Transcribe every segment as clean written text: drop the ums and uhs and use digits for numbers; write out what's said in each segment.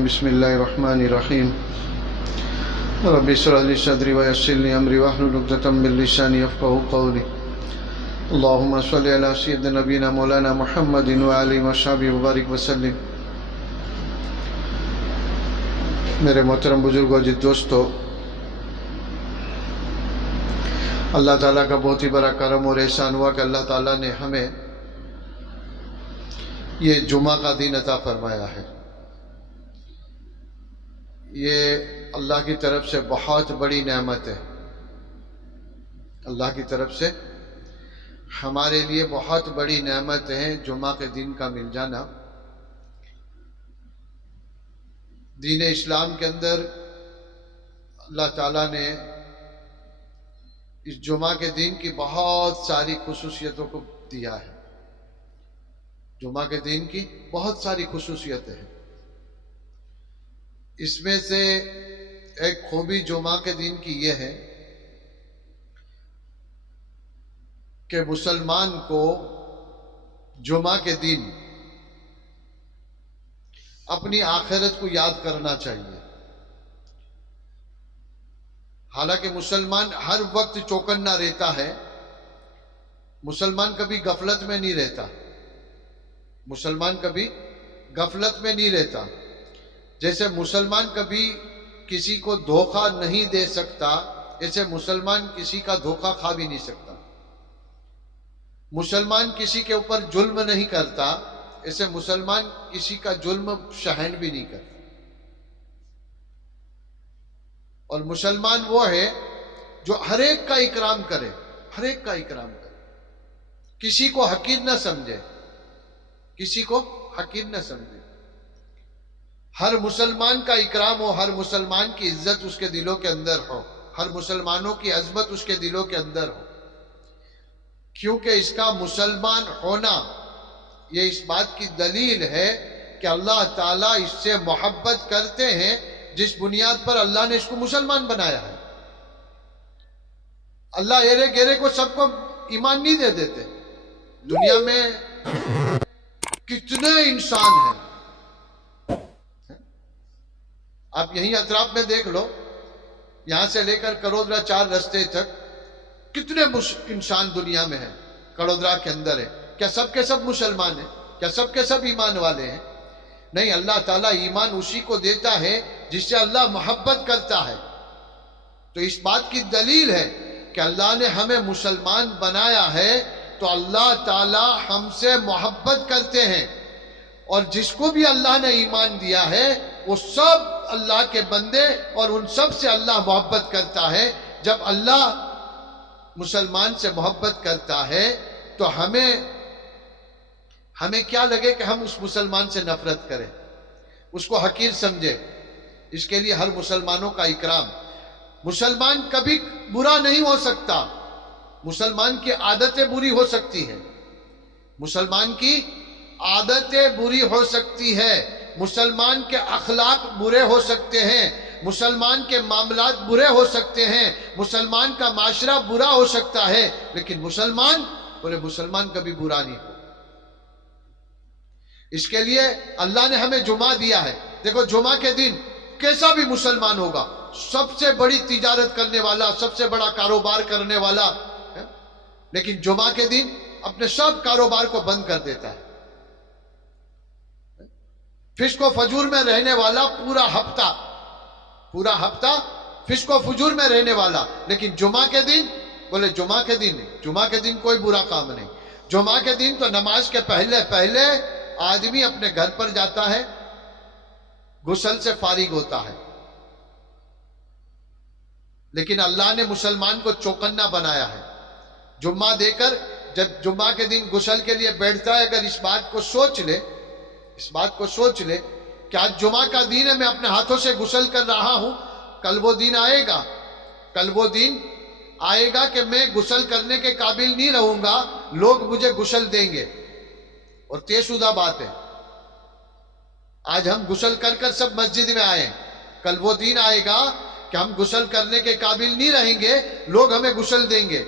بسم الله الرحمن الرحيم رب اشرح لي صدري ويسر لي امري واحلل عقدة من لساني يفقهوا قولي اللهم صل على سيدنا نبينا مولانا محمد وعلى اله وصحبه وبارك وسلم۔ میرے محترم بزرگوں اور دوستو، اللہ تعالیٰ کا بہت ہی بڑا کرم اور احسان ہوا کہ اللہ تعالیٰ نے ہمیں یہ جمعہ کا دن عطا فرمایا ہے۔ یہ اللہ کی طرف سے بہت بڑی نعمت ہے۔ اللہ کی طرف سے ہمارے لیے بہت بڑی نعمت ہے جمعہ کے دن کا مل جانا۔ دین اسلام کے اندر اللہ تعالیٰ نے اس جمعہ کے دن کی بہت ساری خصوصیتوں کو دیا ہے۔ جمعہ کے دن کی بہت ساری خصوصیتیں ہیں۔ اس میں سے ایک خوبی جمعہ کے دن کی یہ ہے کہ مسلمان کو جمعہ کے دن اپنی آخرت کو یاد کرنا چاہیے۔ حالانکہ مسلمان ہر وقت چوکنا رہتا ہے، مسلمان کبھی غفلت میں نہیں رہتا، مسلمان کبھی غفلت میں نہیں رہتا۔ جیسے مسلمان کبھی کسی کو دھوکہ نہیں دے سکتا، ایسے مسلمان کسی کا دھوکہ کھا بھی نہیں سکتا۔ مسلمان کسی کے اوپر ظلم نہیں کرتا، ایسے مسلمان کسی کا ظلم سہن بھی نہیں کرتا۔ اور مسلمان وہ ہے جو ہر ایک کا اکرام کرے، ہر ایک کا اکرام کرے، کسی کو حقیر نہ سمجھے، کسی کو حقیر نہ سمجھے۔ ہر مسلمان کا اکرام ہو، ہر مسلمان کی عزت اس کے دلوں کے اندر ہو، ہر مسلمانوں کی عظمت اس کے دلوں کے اندر ہو، کیونکہ اس کا مسلمان ہونا یہ اس بات کی دلیل ہے کہ اللہ تعالیٰ اس سے محبت کرتے ہیں جس بنیاد پر اللہ نے اس کو مسلمان بنایا ہے۔ اللہ ایرے گیرے کو سب کو ایمان نہیں دے دیتے۔ دنیا میں کتنے انسان ہیں، آپ یہیں اطراف میں دیکھ لو، یہاں سے لے کر کڑودرا 4 رستے تک کتنے انسان دنیا میں ہیں، کڑودرا کے اندر ہے۔ کیا سب کے سب مسلمان ہیں؟ کیا سب کے سب ایمان والے ہیں؟ نہیں، اللہ تعالیٰ ایمان اسی کو دیتا ہے جس سے اللہ محبت کرتا ہے۔ تو اس بات کی دلیل ہے کہ اللہ نے ہمیں مسلمان بنایا ہے تو اللہ تعالیٰ ہم سے محبت کرتے ہیں، اور جس کو بھی اللہ نے ایمان دیا ہے وہ سب اللہ کے بندے، اور ان سب سے اللہ محبت کرتا ہے۔ جب اللہ مسلمان سے محبت کرتا ہے تو ہمیں کیا لگے کہ ہم اس مسلمان سے نفرت کریں، اس کو حقیر سمجھے۔ اس کے لیے ہر مسلمانوں کا اکرام۔ مسلمان کبھی برا نہیں ہو سکتا، مسلمان کی عادتیں بری ہو سکتی ہیں، مسلمان کی عادتیں بری ہو سکتی ہے، مسلمان کے اخلاق برے ہو سکتے ہیں، مسلمان کے معاملات برے ہو سکتے ہیں، مسلمان کا معاشرہ برا ہو سکتا ہے، لیکن مسلمان کبھی برا نہیں ہو۔ اس کے لیے اللہ نے ہمیں جمعہ دیا ہے۔ دیکھو جمعہ کے دن کیسا بھی مسلمان ہوگا، سب سے بڑی تجارت کرنے والا، سب سے بڑا کاروبار کرنے والا، لیکن جمعہ کے دن اپنے سب کاروبار کو بند کر دیتا ہے۔ فسق و فجور میں رہنے والا پورا ہفتہ فسق و فجور میں رہنے والا، لیکن جمعہ کے دن بولے جمعہ کے دن کوئی برا کام نہیں۔ جمعہ کے دن تو نماز کے پہلے آدمی اپنے گھر پر جاتا ہے، غسل سے فارغ ہوتا ہے۔ لیکن اللہ نے مسلمان کو چوکنا بنایا ہے۔ جمعہ دے کر جب جمعہ کے دن غسل کے لیے بیٹھتا ہے، اگر اس بات کو سوچ لے کہ آج جمعہ کا دن ہے، میں اپنے ہاتھوں سے غسل کر رہا ہوں، کل وہ دن آئے گا کہ میں غسل کرنے کے قابل نہیں رہوں گا، لوگ مجھے غسل دیں گے۔ اور طے شدہ بات ہے، آج ہم غسل کر سب مسجد میں آئے ہیں، کل وہ دن آئے گا کہ ہم غسل کرنے کے قابل نہیں رہیں گے، لوگ ہمیں غسل دیں گے۔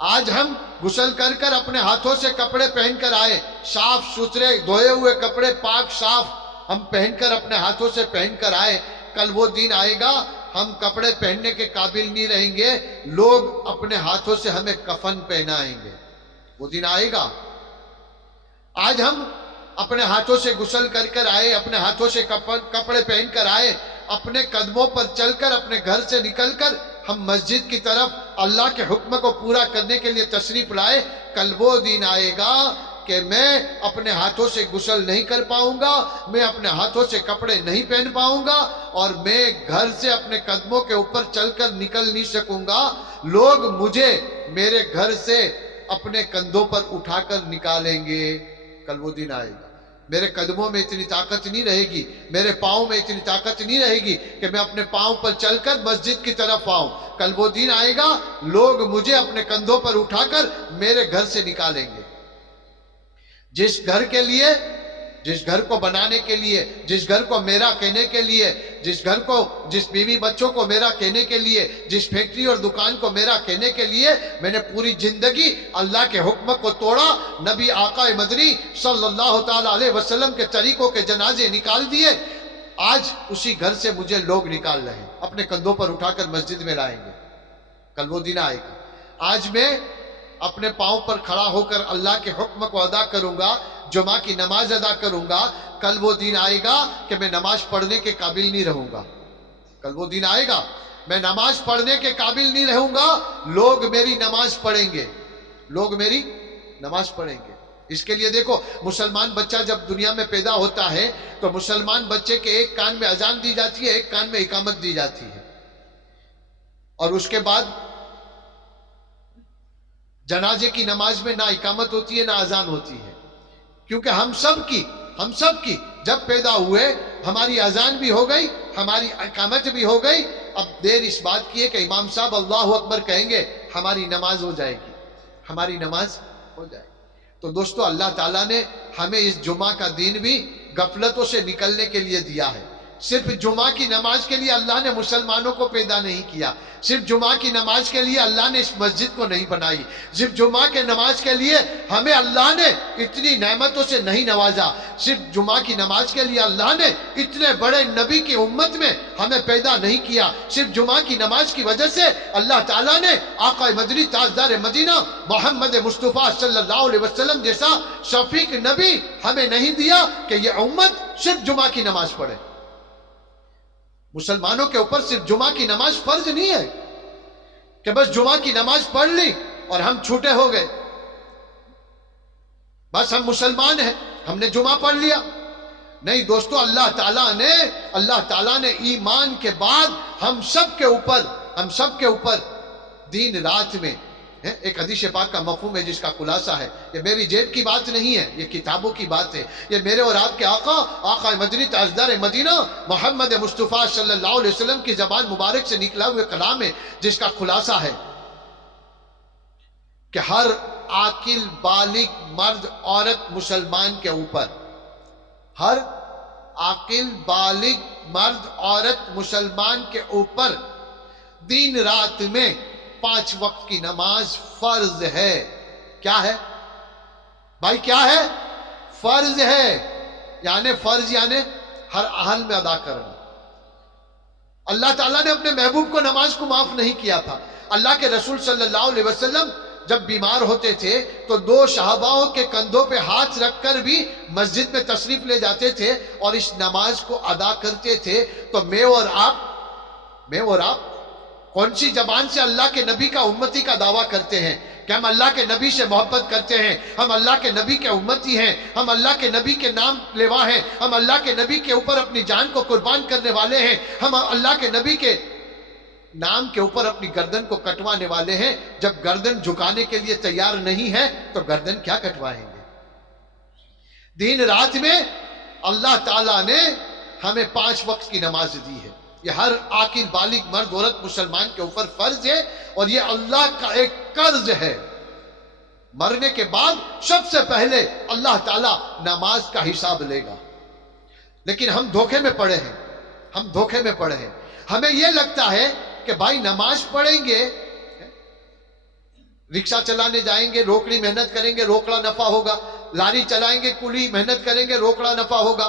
آج ہم غسل کر اپنے ہاتھوں سے کپڑے پہن کر آئے، صاف ستھرے دھوئے ہوئے کپڑے، پاک صاف، ہم پہن کر اپنے ہاتھوں سے پہن کر آئے، کل وہ دن آئے گا ہم کپڑے پہننے کے قابل نہیں رہیں گے، لوگ اپنے ہاتھوں سے ہمیں کفن پہنائیں گے، وہ دن آئے گا۔ آج ہم اپنے ہاتھوں سے غسل کر کر آئے، اپنے ہاتھوں سے کپڑے پہن کر آئے، اپنے قدموں پر چل کر، اپنے گھر سے نکل کر ہم مسجد کی طرف اللہ کے حکم کو پورا کرنے کے لیے تشریف لائے، کل وہ دن آئے گا کہ میں اپنے ہاتھوں سے غسل نہیں کر پاؤں گا، میں اپنے ہاتھوں سے کپڑے نہیں پہن پاؤں گا، اور میں گھر سے اپنے قدموں کے اوپر چل کر نکل نہیں سکوں گا، لوگ مجھے میرے گھر سے اپنے کندھوں پر اٹھا کر نکالیں گے، کل وہ دن آئے گا۔ میرے قدموں میں اتنی طاقت نہیں رہے گی، میرے پاؤں میں اتنی طاقت نہیں رہے گی کہ میں اپنے پاؤں پر چل کر مسجد کی طرف آؤں، کل وہ دن آئے گا لوگ مجھے اپنے کندھوں پر اٹھا کر میرے گھر سے نکالیں گے۔ جس گھر کے لیے، جس گھر کو بنانے کے لیے، جس گھر کو میرا کہنے کے لیے، جس بیوی بچوں کو میرا کہنے کے لیے، جس فیکٹری اور دکان کو میرا کہنے کے لیے میں نے پوری زندگی اللہ کے حکم کو توڑا، نبی آقا مدنی صلی اللہ تعالیٰ علیہ وسلم کے طریقوں کے جنازے نکال دیے، آج اسی گھر سے مجھے لوگ نکال رہے ہیں، اپنے کندھوں پر اٹھا کر مسجد میں لائیں گے، کل وہ دن آئے گا۔ آج میں اپنے پاؤں پر کھڑا ہو کر اللہ کے حکم کو ادا کروں گا، جمعہ کی نماز ادا کروں گا، کل وہ دن آئے گا کہ میں نماز پڑھنے کے قابل نہیں رہوں گا، کل وہ دن آئے گا میں نماز پڑھنے کے قابل نہیں رہوں گا، لوگ میری نماز پڑھیں گے، لوگ میری نماز پڑھیں گے۔ اس کے لیے دیکھو، مسلمان بچہ جب دنیا میں پیدا ہوتا ہے تو مسلمان بچے کے ایک کان میں اذان دی جاتی ہے، ایک کان میں اقامت دی جاتی ہے، اور اس کے بعد جنازے کی نماز میں نہ اقامت ہوتی ہے نہ اذان ہوتی ہے، کیونکہ ہم سب کی جب پیدا ہوئے ہماری اذان بھی ہو گئی، ہماری اقامت بھی ہو گئی، اب دیر اس بات کی ہے کہ امام صاحب اللہ اکبر کہیں گے، ہماری نماز ہو جائے گی، ہماری نماز ہو جائے گی۔ تو دوستو، اللہ تعالیٰ نے ہمیں اس جمعہ کا دن بھی غفلتوں سے نکلنے کے لیے دیا ہے۔ صرف جمعہ کی نماز کے لیے اللہ نے مسلمانوں کو پیدا نہیں کیا، صرف جمعہ کی نماز کے لیے اللہ نے اس مسجد کو نہیں بنائی، صرف جمعہ کے نماز کے لیے ہمیں اللہ نے اتنی نعمتوں سے نہیں نوازا، صرف جمعہ کی نماز کے لیے اللہ نے اتنے بڑے نبی کی امت میں ہمیں پیدا نہیں کیا، صرف جمعہ کی نماز کی وجہ سے اللہ تعالیٰ نے آقا مدنی تاجدار مدینہ محمد مصطفیٰ صلی اللہ علیہ وسلم جیسا شفیق نبی ہمیں نہیں دیا کہ یہ امت صرف جمعہ کی نماز پڑھے۔ مسلمانوں کے اوپر صرف جمعہ کی نماز فرض نہیں ہے کہ بس جمعہ کی نماز پڑھ لی اور ہم چھوٹے ہو گئے، بس ہم مسلمان ہیں، ہم نے جمعہ پڑھ لیا۔ نہیں دوستو، اللہ تعالیٰ نے ایمان کے بعد ہم سب کے اوپر دن رات میں ایک حدیث پاک کا مفہوم ہے جس کا خلاصہ ہے، یہ میری جیب کی بات نہیں ہے، یہ کتابوں کی بات ہے، یہ میرے اور آپ کے آقا مدنی تاجدار مدینہ محمد مصطفیٰ صلی اللہ علیہ وسلم کی زبان مبارک سے نکلا ہوئے کلام ہے، جس کا خلاصہ ہے کہ ہر عاقل بالغ مرد عورت مسلمان کے اوپر، ہر عاقل بالغ مرد عورت مسلمان کے اوپر دن رات میں 5 وقت کی نماز فرض ہے۔ کیا ہے بھائی؟ کیا ہے؟ فرض ہے، فرض یعنی ہر حال میں ادا کرنا۔ اللہ تعالیٰ نے اپنے محبوب کو نماز کو معاف نہیں کیا تھا۔ اللہ کے رسول صلی اللہ علیہ وسلم جب بیمار ہوتے تھے تو 2 صحاباؤں کے کندھوں پہ ہاتھ رکھ کر بھی مسجد میں تشریف لے جاتے تھے اور اس نماز کو ادا کرتے تھے۔ تو میں اور آپ کون سی زبان سے اللہ کے نبی کا امتی کا دعویٰ کرتے ہیں کہ ہم اللہ کے نبی سے محبت کرتے ہیں، ہم اللہ کے نبی کے امتی ہیں، ہم اللہ کے نبی کے نام لیوا ہیں، ہم اللہ کے نبی کے اوپر اپنی جان کو قربان کرنے والے ہیں، ہم اللہ کے نبی کے نام کے اوپر اپنی گردن کو کٹوانے والے ہیں۔ جب گردن جھکانے کے لیے تیار نہیں ہے تو گردن کیا کٹوائیں گے؟ دن رات میں اللہ تعالیٰ نے ہمیں 5 وقت کی نماز دی ہے، یہ ہر عاقل بالغ مرد عورت مسلمان کے اوپر فرض ہے، اور یہ اللہ کا ایک قرض ہے۔ مرنے کے بعد سب سے پہلے اللہ تعالیٰ نماز کا حساب لے گا، لیکن ہم دھوکے میں پڑے ہیں، ہمیں یہ لگتا ہے کہ بھائی نماز پڑھیں گے، رکشہ چلانے جائیں گے روکڑی محنت کریں گے روکڑا نفع ہوگا، لاری چلائیں گے کلی محنت کریں گے روکڑا نفع ہوگا،